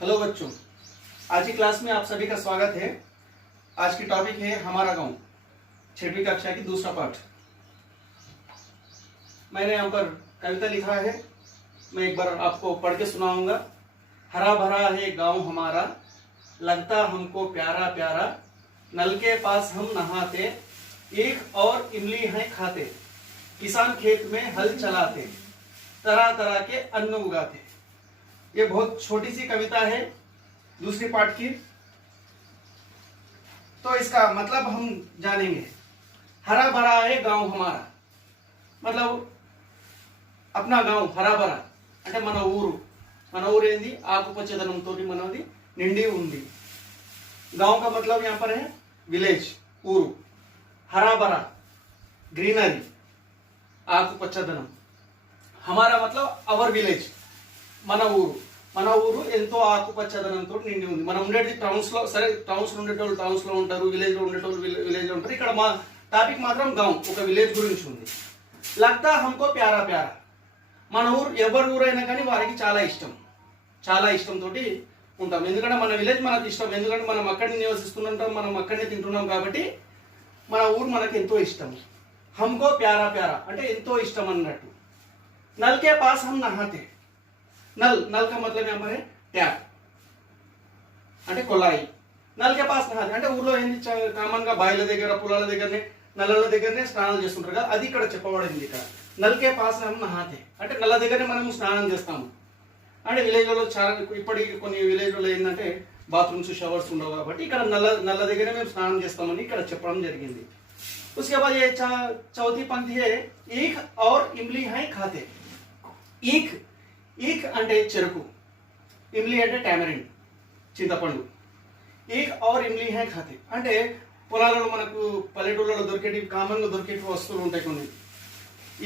Hello बच्चों, आज की क्लास में आप सभी का स्वागत है। आज की टॉपिक है हमारा गांव, 6वीं कक्षा की दूसरा पाठ। मैंने यहाँ पर कविता लिखा है, मैं एक बार आपको पढ़ के सुनाऊंगा। हरा भरा है गांव हमारा, लगता हमको प्यारा प्यारा, नल के पास हम नहाते, ईख और इमली हैं खाते, किसान खेत में हल चलाते, तरह तरह के अन्न उगाते। ये बहुत छोटी सी कविता है दूसरी पाठ की, तो इसका मतलब हम जानेंगे। हरा भरा है गांव हमारा, मतलब अपना गांव हरा भरा అంటే మన ఊరు ఏంది ఆకుపచ్చదనంతో మనది నిండి ఉంది। गांव का मतलब यहाँ पर है विलेज, ऊरू। हरा भरा ग्रीनरी, ఆకుపచ్చదనం। हमारा मतलब अवर विलेज, మన ఊరు ఎంతో ఆకుపచ్చదనంతో నిండి ఉంది। మనం ఉండేది టౌన్స్ లో, సరే టౌన్స్ లో ఉండేటోళ్ళు టౌన్స్ లో ఉంటారు, విలేజ్ లో ఉండేటోళ్ళు విలేజ్ లో ఉంటారు। ఇక్కడ మా టాపిక్ మాత్రం గాంవ్, ఒక విలేజ్ గురించి ఉంది। లగ్తా హమ్కో ప్యారా ప్యారా, మన ఊరు ఎవరి ఊరైనా కానీ వారికి చాలా ఇష్టం, చాలా ఇష్టంతో ఉంటాం। ఎందుకంటే మన విలేజ్ మనకు ఇష్టం, ఎందుకంటే మనం అక్కడనే నివసిస్తుంటాం, మనం అక్కడనే తింటున్నాం కాబట్టి మన ఊరు మనకు ఎంతో ఇష్టం। హమ్కో ప్యారా ప్యారా అంటే ఎంతో ఇష్టం అన్నట్టు। నల్ के पास हम नहाते, नल का मतलब यहाँ पर है ट्याप అంటే కొలాయి। నల్ के पास నహాతే అంటే ఊర్లో ఏంది కామన్ గా బాయిల దగ్గర, పొలాల దగ్గరనే, నల్లల దగ్గరనే స్నానాలు చేస్తుంటారు కదా, అది ఇక్కడ చెప్పబడింది। ఇక్కడ నల్ के पास हम నహాతే అంటే నల్ల దగ్గరనే మనం స్నానం చేస్తాము। అంటే విలేజ్లలో చాలా, ఇప్పటికి కొన్ని విలేజ్లలో ఏంటంటే బాత్రూమ్స్, షవర్స్ ఉండవు కాబట్టి ఇక్కడ నల్ల దగ్గరనే మేము స్నానం చేస్తామని ఇక్కడ చెప్పడం జరిగింది। उसके बाद ये चौथी पंक्ति है, ईख और इमली हैं खाते। ఈక్ ఈక్ అంటే చెరుకు, ఇమ్లీ అంటే టామరిన్, చింతపండు। ఈక్ और ఇమ్లీ హై ఖాతే అంటే పొలాలలో మనకు పల్లెటూళ్ళలో దొరికేటి, కామన్ గా దొరికే వస్తువులు ఉంటాయి కొన్ని।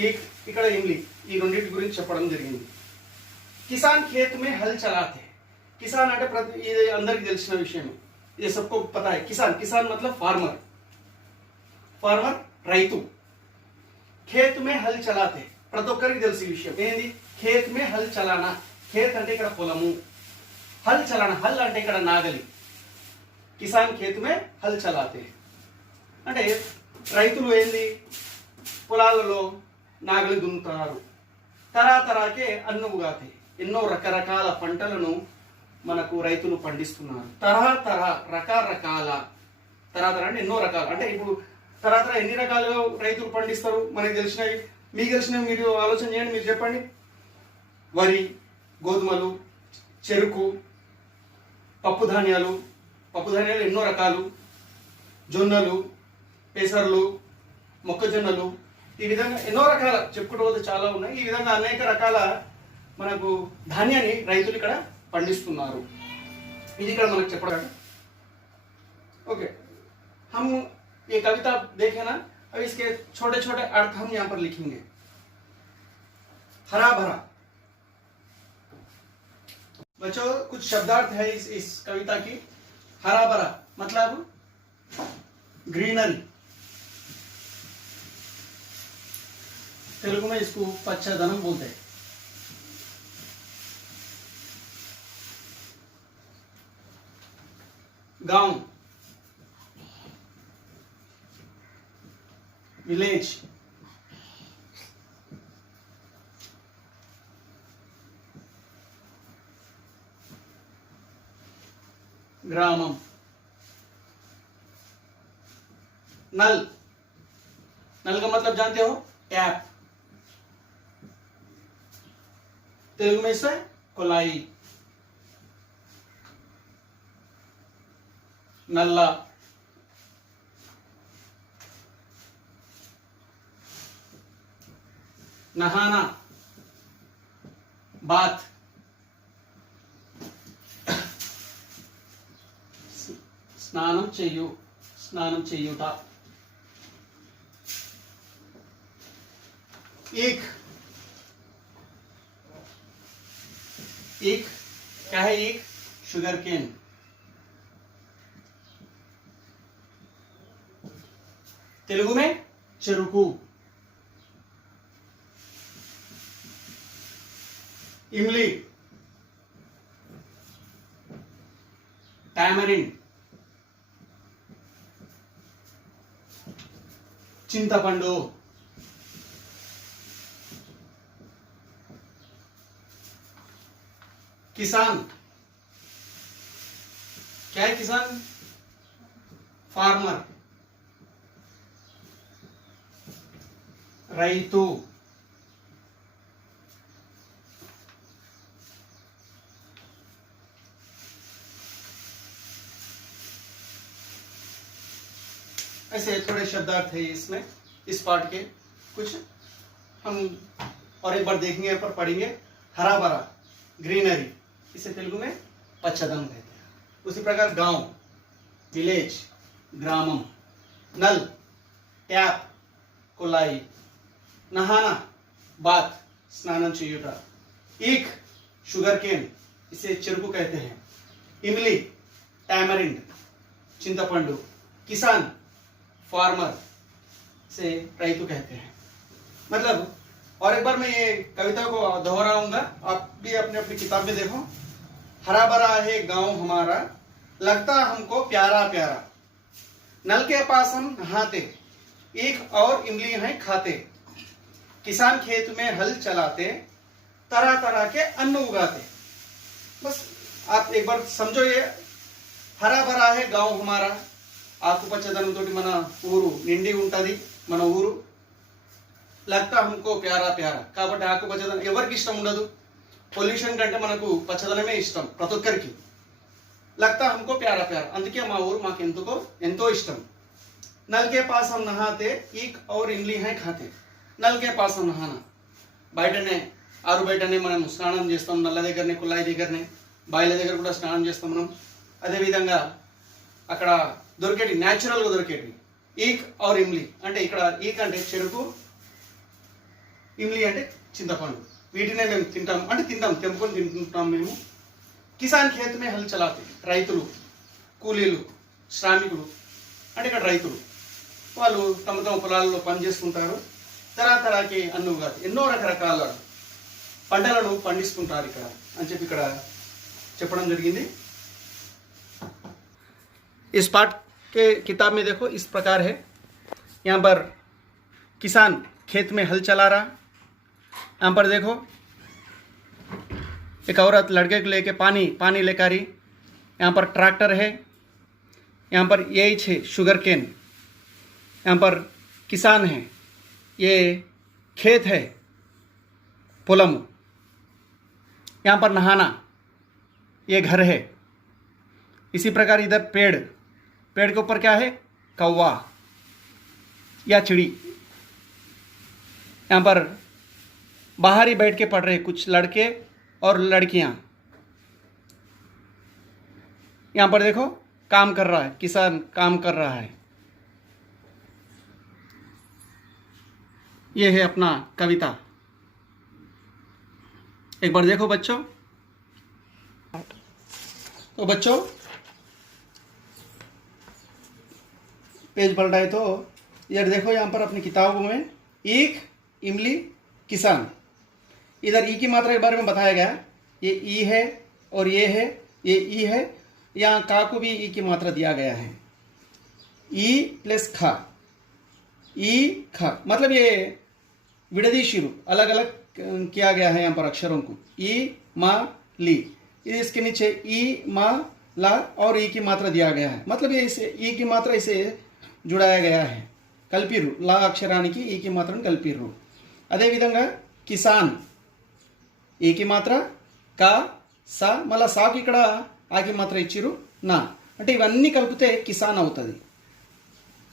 ఈక్, ఇక్కడ ఇమ్లీ, ఈ రెండింటి గురించి చెప్పడం జరిగింది। కిసాన్ खेत में हल चलाते, కిసాన్ అంటే ఇది అందరికి తెలిసిన విషయం, ये सबको पता है। किसान मतलब फार्मर, రైతు। खेत में हल चलाते ప్రతి ఒక్కరికి తెలిసిన విషయం ఏంది, ఖేత్ మే హల్ చలానా। ఖేత్ అంటే ఇక్కడ పొలము, హల్ చలానా, హల్ అంటే ఇక్కడ నాగలి। కిసాన్ ఖేత్ మే హల్ చలాతే అంటే రైతులు ఏంది పొలాలలో నాగలి దున్నుతారు। తరాతరాకే అన్ను ఉగాతే, ఎన్నో రకరకాల పంటలను మనకు రైతులు పండిస్తున్నారు। తరహ రకరకాల, తరహ అంటే ఎన్నో రకాలు, అంటే ఇప్పుడు తరహ ఎన్ని రకాలుగా రైతులు పండిస్తారు మనకి తెలిసినవి, మీకు తెలిసినవి మీరు ఆలోచన చేయండి, మీరు చెప్పండి। వరి, గోధుమలు, చెరుకు, పప్పు ధాన్యాలు ఎన్నో రకాలు, జొన్నలు, పెసర్లు, మొక్కజొన్నలు, ఈ విధంగా ఎన్నో రకాల చెప్పుకుంటూ పోతే చాలా ఉన్నాయి। ఈ విధంగా అనేక రకాల మనకు ధాన్యాన్ని రైతులు ఇక్కడ పండిస్తున్నారు, ఇది ఇక్కడ మనకు చెప్పడం। ओके, हम ये कविता देखे ना, अब इसके छोटे छोटे अर्थ हम यहाँ पर लिखेंगे। हरा भरा, बच्चों कुछ शब्दार्थ है इस कविता की। हरा भरा मतलब ग्रीनरी, तेलुगु में इसको पच्छदనం बोलते हैं। गांव, विलेज, ग्रामम। नल का मतलब जानते हो, टैप, तेलुगु में इसे कोलाई। नल्ला, नहाना, बात, స్నానం చేయుట। ईख क्या है, ईख शुगर केन। तेलुगु में చెరుకు। इमली टैमरिंड चिंतपंडु, किसान, क्या है किसान? फार्मर, रैतु, ऐसे थोड़े शब्दार्थ है इसमें, इस पार्ट के कुछ हम और एक बार देखेंगे पर पढ़ेंगे। हरा भरा, ग्रीनरी, इसे तेलुगु में पच्छदम कहते हैं। उसी प्रकार गांव, विलेज, ग्रामम, नल, ट्याप, कुलाई, नहाना, बात, स्नानम चेयुटा, ईख, शुगर केन, इसे चिरकु कहते हैं। इमली, टैमरिंड, चिंतपंडु, किसान, फार्मर, से रैतु कहते हैं। मतलब और एक बार मैं ये कविता को दोहराऊंगा, आप भी अपने अपनी किताब में देखो। हरा भरा है गांव हमारा, लगता हमको प्यारा प्यारा, नल के पास हम नहाते, ईख और इमली हैं खाते, किसान खेत में हल चलाते, तरह तरह के अन्न उगाते। बस आप एक बार समझो, ये हरा भरा है गांव हमारा, ఆకుపచ్చదనంతోటి మన ఊరు నిండి ఉంటది, మన ఊరు लगता हमको प्यारा प्यारा కాబట్టి ఆకుపచ్చదనం ఎవరికి ఇష్టం ఉండదు? పొల్యూషన్ కంటే మనకు పచ్చదనమే ఇష్టం ప్రతి ఒక్కరికి। लगता हमको प्यारा प्यारा, అందుకే మా ఊరు మాకు ఎంతో ఇష్టం। नल के पास हम नहाते, ईख और इमली हैं खाते। नल के पास हम नहाना, బయటనే ఆరు బయటనే మనం స్నానం చేస్తాం, నల్ల దగ్గరనే కుళాయి దగ్గరనే బాయిల దగ్గర కూడా స్నానం చేస్తాం మనం। అదే విధంగా అక్కడ దొరికేటి న్యాచురల్ గా దొరికేటి ఈక్ और ఇమ్లీ, అంటే ఇక్కడ ఈక్ అంటే చెరుకు, ఇమ్లీ అంటే చింతపండు, వీటినే మేము తింటాం, అంటే తెంపుకొని తింటుంటాం మేము। కిసాన్ ఖేత్ మే హల్ చలాతే, రైతులు, కూలీలు, శ్రామికులు, అంటే ఇక్కడ రైతులు వాళ్ళు తమ తమ పొలాల్లో పని చేస్తుంటారు। తరతరాకి అన్నుగా ఎన్నో రకరకాల పంటలను పండిస్తుంటారు ఇక్కడ అని చెప్పి ఇక్కడ చెప్పడం జరిగింది। इस पाठ के किताब में देखो इस प्रकार है, यहाँ पर किसान खेत में हल चला रहा, यहाँ पर देखो एक औरत लड़के को लेके पानी लेकर रही, यहाँ पर ट्रैक्टर है, यहाँ पर यही है शुगर केन, यहाँ पर किसान है, ये खेत है पोलम, यहाँ पर नहाना, ये घर है। इसी प्रकार इधर पेड़ के ऊपर क्या है? कौवा या चिड़ी। यहाँ पर बाहर ही बैठ के पढ़ रहे कुछ लड़के और लड़कियां। यहाँ पर देखो काम कर रहा है, किसान काम कर रहा है। ये है अपना कविता। एक बार देखो बच्चों, तो बच्चों पेज पलटाए तो इधर देखो, यहाँ पर अपनी किताबों में ईख, इमली, किसान, इधर ई की मात्रा के बारे में बताया गया। ये ई है और ये है, ये ई है, यहाँ का को भी ई की मात्रा दिया गया है, ई प्लस खा, ई खा, मतलब ये विडदीशिरु अलग अलग किया गया है यहाँ पर अक्षरों को। ई मा ली, इसके नीचे ई मा ला और ई की मात्रा दिया गया है, मतलब ये इसे ई की मात्रा इसे जुड़ाया गया है। कल्पिरु ला अक्षरानिकी ई की मात्रा कल्पिरु। अदे विधंगा किसान ई की मात्रा का सा, మళ్ళా సాకి ఇక్కడ ఆకి మాత్ర ఇచ్చిరు నా, అంటే ఇవన్నీ కలిపితే కిసాన్ అవుతుంది,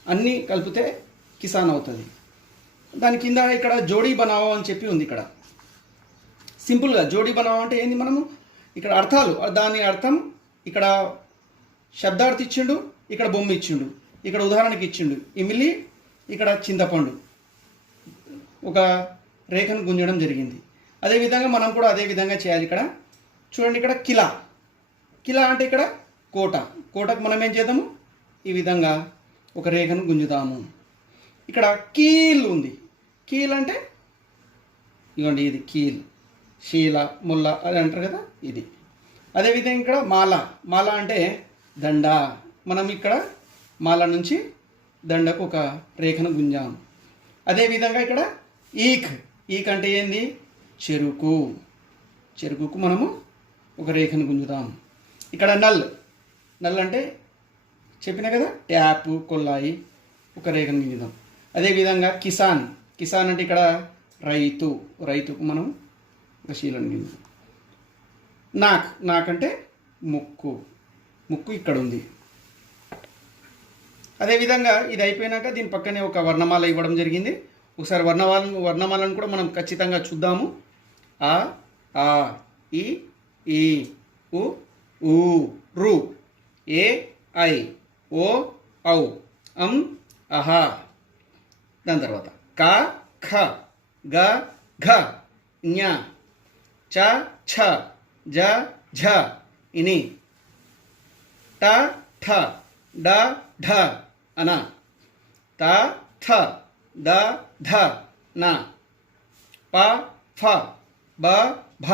అన్నీ కలిపితే కిసాన్ అవుతుంది। దాని కింద ఇక్కడ జోడీ బనావో అని చెప్పి ఉంది। ఇక్కడ సింపుల్గా జోడీ బనావో అంటే ఏంది, మనము ఇక్కడ అర్థాలు, దాని అర్థం ఇక్కడ శబ్దార్థం ఇచ్చిండు, ఇక్కడ బొమ్మ ఇచ్చిండు, ఇక్కడ ఉదాహరణకి ఇచ్చిండు ఇమిలి, ఇక్కడ చింతపండు, ఒక రేఖను గుంజడం జరిగింది। అదేవిధంగా మనం కూడా అదే విధంగా చేయాలి। ఇక్కడ చూడండి, ఇక్కడ కిలా, కిలా అంటే ఇక్కడ కోట, కోటకు మనం ఏం చేద్దాము, ఈ విధంగా ఒక రేఖను గుంజుతాము। ఇక్కడ కీల్ ఉంది, కీల్ అంటే ఇదిగోండి, ఇది కీల్, శీల, ముల్ల అది అంటారు కదా, ఇది। అదేవిధంగా ఇక్కడ మాల, మాల అంటే దండ. మనం ఇక్కడ మాల నుంచి దండకు ఒక రేఖను గుంజాం. అదేవిధంగా ఇక్కడ ఈక్. ఈక్ అంటే ఏంది? చెరుకు. చెరుకుకు మనము ఒక రేఖను గుంజుతాం. ఇక్కడ నల్. నల్ అంటే చెప్పిన కదా, ట్యాప్, కొల్లాయి, ఒక రేఖను గుంజుతాం. అదేవిధంగా కిసాన్. కిసాన్ అంటే ఇక్కడ రైతు. రైతుకు మనం ఒక శీలను గుంజుతాం. నాక్. నాక్ అంటే ముక్కు. ముక్కు ఇక్కడ ఉంది. అదేవిధంగా ఇది అయిపోయినాక దీని పక్కనే ఒక వర్ణమాల ఇవ్వడం జరిగింది. ఒకసారి వర్ణమాలను కూడా మనం ఖచ్చితంగా చూద్దాము. ఆ, ఆ, ఈ, ఈ, ఉ, ఊ, రు, ఏ, ఐ, ఓ, ఔ, అం, అహ. దాని తర్వాత క, ఖ, గ, ఘ, ఞ, చ, ఛ, జ, ఝ, ఇని, ట, ఠ, డ, ఢ, అన, త, థ, ద, ధ, న, ప, ఫ, బ, భ,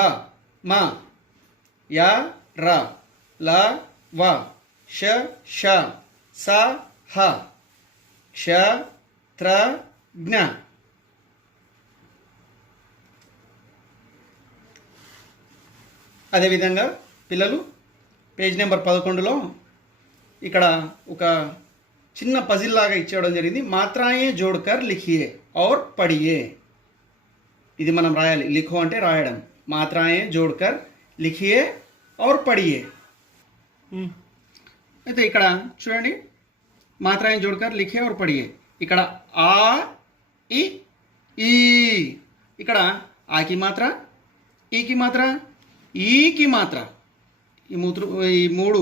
మ, య, ర, ల, వ, ష, ష, స, హ, క్ష, త్ర, జ్ఞ. అదేవిధంగా పిల్లలు పేజ్ నెంబర్ 11లో ఇక్కడ ఒక చిన్న పజిల్ లాగా ఇచ్చేయడం జరిగింది. మాత్రాయే జోడ్కర్ లిఖియే ఔర్ పడియే. ఇది మనం రాయాలి. లిఖో అంటే రాయడం. మాత్రాయే జోడ్కర్ లిఖియే ఔర్ పడియే. అయితే ఇక్కడ చూడండి, మాత్రాయే జోడ్కర్ లిఖియే ఔర్ పడియే. ఇక్కడ ఆ, ఈ, ఈ. ఇక్కడ ఆకి మాత్ర, ఈకి మాత్ర, ఈకి మాత్ర. ఈ మూడు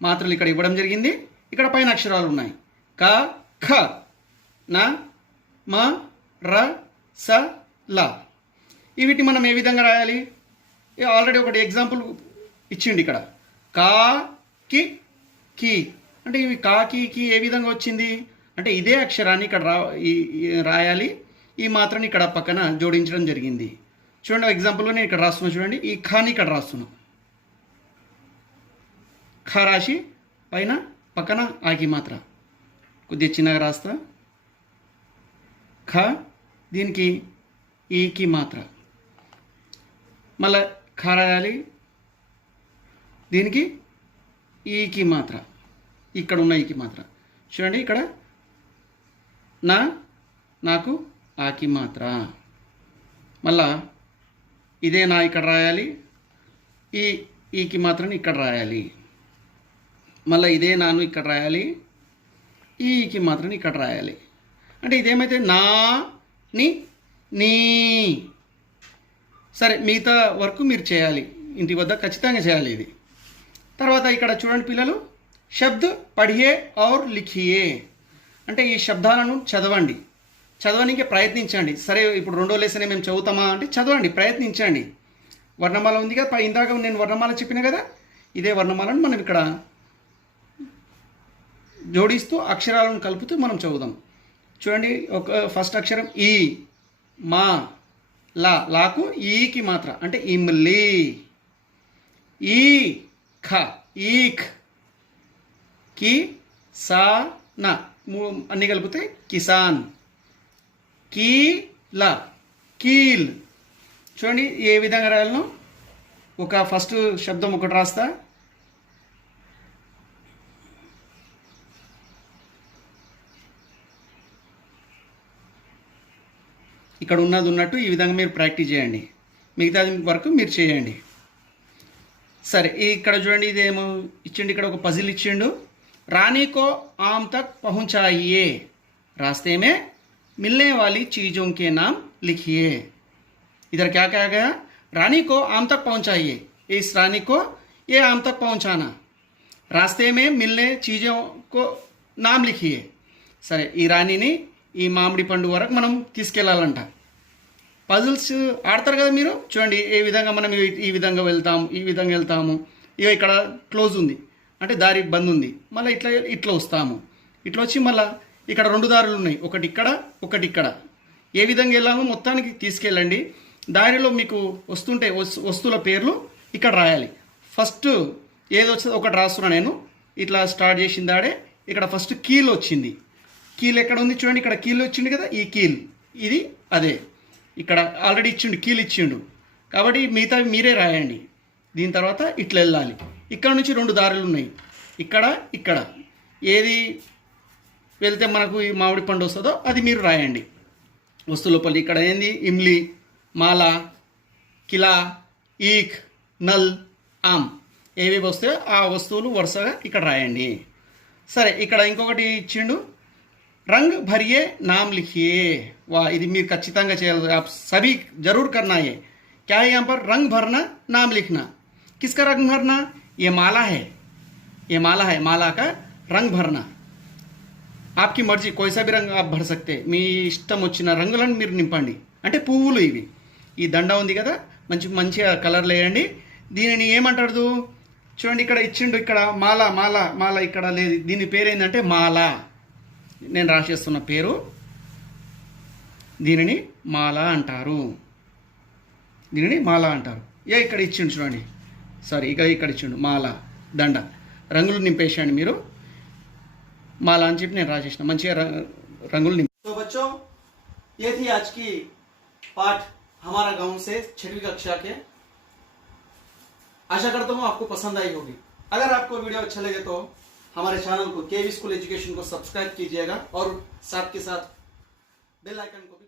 మాత్రలు ఇక్కడ ఇవ్వడం జరిగింది. ఇక్కడ పైన అక్షరాలు ఉన్నాయి. క, ఖ, న, మ, ర, స, ల. వీటిని మనం ఏ విధంగా రాయాలి? ఆల్రెడీ ఒకటి ఎగ్జాంపుల్ ఇచ్చిండి ఇక్కడ. కా, కి, కి. అంటే ఇవి కా, కి ఏ విధంగా వచ్చింది అంటే ఇదే అక్షరాన్ని ఇక్కడ రాయాలి. ఈ మాత్రాన్ని ఇక్కడ పక్కన జోడించడం జరిగింది. చూడండి, ఎగ్జాంపుల్లో నేను ఇక్కడ రాస్తున్నా. చూడండి, ఈ ఖాని ఇక్కడ రాస్తున్నా. ఖ రాసి పైన పక్కన ఆకి మాత్ర కొద్దిగా చిన్నగా రాస్తా. ఖ, దీనికి ఈకి మాత్ర, మళ్ళా ఖ రాయాలి, దీనికి ఈకి మాత్ర, ఇక్కడ ఉన్న ఈకి మాత్ర. చూడండి, ఇక్కడ నాకు ఆకి మాత్ర, మళ్ళా ఇదే నా ఇక్కడ రాయాలి, ఈకి మాత్రని ఇక్కడ రాయాలి, మళ్ళీ ఇదే నాను ఇక్కడ రాయాలి, ఈకి మాత్రం ఇక్కడ రాయాలి. అంటే ఇదేమైతే నా, ని, నీ. సరే, మిగతా వర్క్ మీరు చేయాలి, ఇంటి వద్ద ఖచ్చితంగా చేయాలి ఇది. తర్వాత ఇక్కడ చూడండి పిల్లలు, శబ్ద్ పఢియే ఔర్ లిఖియే. అంటే ఈ శబ్దాలను చదవండి, చదవడానికి ప్రయత్నించండి. సరే, ఇప్పుడు రెండో లెసన్ మేము చదువుతామా అంటే చదవండి, ప్రయత్నించండి. వర్ణమాల ఉంది కదా, ఇందాక నేను వర్ణమాల చెప్పిన కదా, ఇదే వర్ణమాలను మనం ఇక్కడ జోడిస్తూ అక్షరాలను కలుపుతూ మనం చదువుదాం. చూడండి, ఒక ఫస్ట్ అక్షరం ఈ, మా, లా. లాకు ఈకి మాత్ర అంటే ఇమ్లి. ఈ, ఖ, ఈఖ్, కి, సా, నా. అన్ని కలిపితే కిసాన్. కీ, లా, కీల్. చూడండి ఏ విధంగా రాయాలనో. ఒక ఫస్ట్ శబ్దం ఒకటి రాస్తా. ఇక్కడ ఉన్నది ఉన్నట్టు ఈ విధంగా మీరు ప్రాక్టీస్ చేయండి, మిగతా వరకు మీరు చేయండి. సరే, ఇక్కడ చూడండి, ఇదేమో ఇచ్చిండు, ఇక్కడ ఒక పజిల్ ఇచ్చిండు. రానీ కో ఆమ్ తక్ పహుంచాయియే, रास्ते में मिलने वाली चीज़ों के नाम लिखिए. इधर क्या क्या गया? रानी को आम तक पहुंचाइए. इस रानी को ये आम तक पहुंचाना. रास्ते में मिलने चीज़ों को नाम लिखिए. సరే, ఈ రాణిని ఈ మామిడి పండు వరకు మనం తీసుకెళ్ళాలంట. పజిల్స్ ఆడతారు కదా మీరు. చూడండి ఏ విధంగా మనం ఈ విధంగా వెళ్తాము, ఈ విధంగా వెళ్తాము. ఇక ఇక్కడ క్లోజ్ ఉంది అంటే దారి బంద్ ఉంది, మళ్ళీ ఇట్లా వస్తాము. ఇట్లా వచ్చి మళ్ళీ ఇక్కడ రెండు దారులు ఉన్నాయి, ఒకటి ఇక్కడ ఒకటి ఇక్కడ. ఏ విధంగా వెళ్ళామో మొత్తానికి తీసుకెళ్ళండి. దారిలో మీకు వస్తుంటే వస్తువుల పేర్లు ఇక్కడ రాయాలి. ఫస్ట్ ఏది వచ్చేది ఒకటి రాస్తున్నా నేను. ఇట్లా స్టార్ట్ చేసిందాడే ఇక్కడ ఫస్ట్ కీల్ వచ్చింది. కీల్ ఎక్కడ ఉంది చూడండి, ఇక్కడ కీల్ వచ్చింది కదా, ఈ కీల్ ఇది అదే. ఇక్కడ ఆల్రెడీ ఇచ్చిండు, కీల్ ఇచ్చిండు కాబట్టి మిగతా మీరే రాయండి. దీని తర్వాత ఇట్లా వెళ్ళాలి. ఇక్కడ నుంచి 2 దారులు ఉన్నాయి, ఇక్కడ ఇక్కడ. ఏది వెళ్తే మనకు ఈ మామిడి పండు వస్తుందో అది మీరు రాయండి. వస్తువు లోపల ఇక్కడ ఏంది, ఇమ్లి, మాల, కిలా, ఈక్, నల్, ఆమ్ ఏవేవి వస్తాయో ఆ వస్తువులు వరుసగా ఇక్కడ రాయండి. సరే, ఇక్కడ ఇంకొకటి ఇచ్చిండు, రంగ్ భరియే నామ్ లిఖియే. వా, ఇది మీరు ఖచ్చితంగా చేయాలి, आप सभी जरूर करना है. क्या है यहाँ पर, रंग भरना, नाम लिखना. किसका रंग भरना, ये माला है, ये माला है, माला का रंग भरना. आपकी मर्जी कोई सा भी रंग आप भर सकते. మీ ఇష్టం వచ్చిన రంగులను మీరు నింపండి. అంటే పువ్వులు ఇవి. ఈ దండ ఉంది కదా, మంచిగా కలర్లు వేయండి. దీనిని ఏమంటారు చూడండి, ఇక్కడ ఇచ్చిండు, ఇక్కడ మాల మాల మాల ఇక్కడ లేదు. దీని పేరు ఏంటంటే మాల. నేను రాసేస్తున్న పేరు, దీనిని మాల అంటారు, దీనిని మాల అంటారు. ఇక్కడ ఇచ్చిండు చూడండి, సారీ ఇక్కడ ఇచ్చిండు మాల దండ. రంగులు నింపేసండి మీరు, మాల అని చెప్పి నేను రాసేసిన మంచిగా రంగులు నింపి. तो बच्चों, ये थी आज की पाठ हमारा गांव से 6वीं कक्षा के. आशा करता हूँ आपको पसंद आई होगी. अगर आपको वीडियो अच्छा लगे तो हमारे चैनल को केवी स्कूल एजुकेशन को सब्सक्राइब कीजिएगा और साथ के साथ बेल आइकन को